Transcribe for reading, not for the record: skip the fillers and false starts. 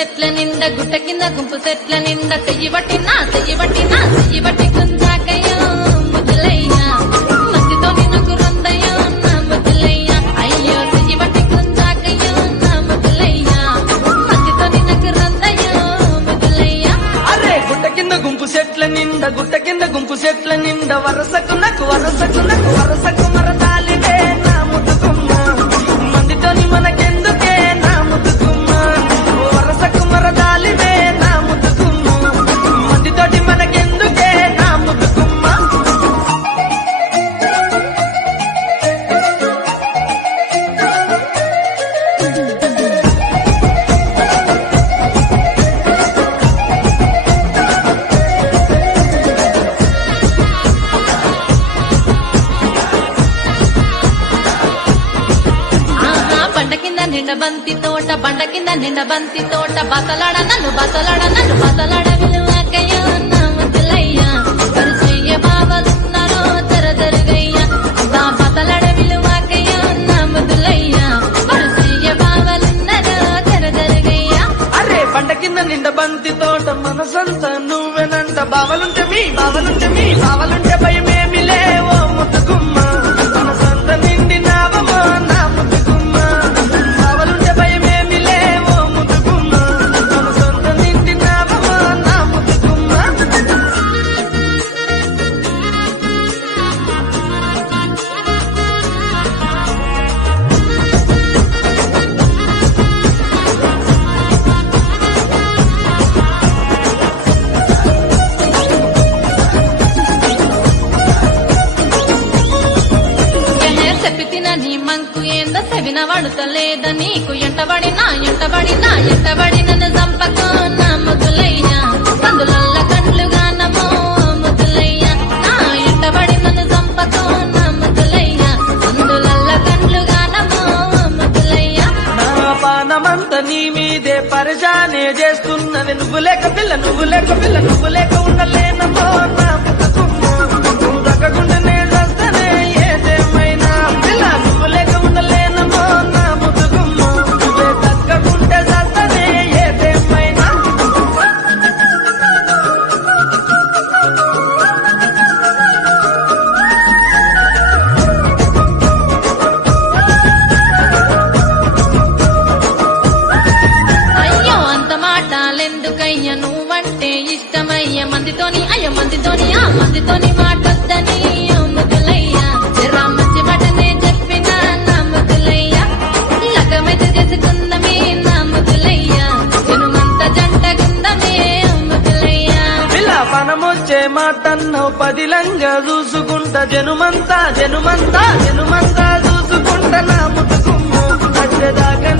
చెట్ల నిండా గుట్ట కింద గుంపు చెట్ల నిండా చెయ్యి బట్టి గుంజాకయ్యో ముద్దులయ్య మంచితో నిన్నకు రందయ్యో నా ముద్దులయ్య అయ్యో చెయ్యి బట్టి గుంజాకయ్యో నా ముద్దులయ్య మంచితో నిన్నకు రందయ్యో ముద్దులయ్య. అరే గుట్ట కింద గుంపు చెట్ల నిండా వరసకు మరదాలివే నా ముద్దుకుమ్మ మందితోని మనకెందుకే నా ముద్దుకుమ్మ వరసకు మరదాలివే నా ముద్దుకుమ్మ మందితోటి మనకెందుకే నా ముద్దుకుమ్మ. బండ కింద నిండ బంతి తోట బతలాడ విలువకయ్యో నా ముద్దులయ్య పరిచయ్య బావలున్నారో తెరదరుగయ్య నా బతలాడ విలువకయ్యో నా ముద్దులయ్య పరిచయ్య బావలున్నారో తెరదరుగయ్య. అరే బండ కింద నిండ బంతి తోట మనసంతా నువ్వెనంట బావలుంటే భయమేమి లేవో ముద్దుకుమ్మ మనసంత నిండినావమో నా ముద్దుకుమ్మ బావలుంటే భయమేమి లేవో ముద్దుకుమ్మ మనసంత నిండినావమో నా ముద్దుకుమ్మ. చెప్పిన నీ మంకు ఏంద సెవిన వాడుతలేద నీకు ఎంటబడి నన్ను చంపకో నా ముద్దులయ్య సందులల్ల కండ్లుగా నమో ముద్దులయ్య నా ఎంటబడి నన్ను చంపకో నా ముద్దులయ్య సందులల్ల కండ్లుగా నమో ముద్దులయ్య. నా పానమంత నీ మీదే పరిజానే చేస్తున్నది నువ్వు లేక ఉండలేనమ్మో నా ముద్దుకుమ్మ నువ్వు దక్కకుండానే వస్తనే ఏదేమైనా పిల్ల నువ్వు లేక ఉండలేనమ్మో నా ముద్దుకుమ్మ నువ్వే దక్కకుంటే వస్తనే ఏదేమైనా. అయ్యో అంత మాటలెందుకయ్య నువ్వంటే ఇష్టమయ్య మందితోని మాటొద్దని ముద్దులయ్య జరా మంచి మాటనే చెప్పిన నా ముద్దులయ్య లగమైతే చేసుకుందమే నా ముద్దులయ్య జనుమంత జంటగుందమే ముద్దులయ్య. పిల్ల పనమొచ్చే మాటన్నావు పదిలంగా చూసుకుంటా జనుమంతా చూసుకుంటా నా ముద్దుకుమ్మ వచ్చేదాకా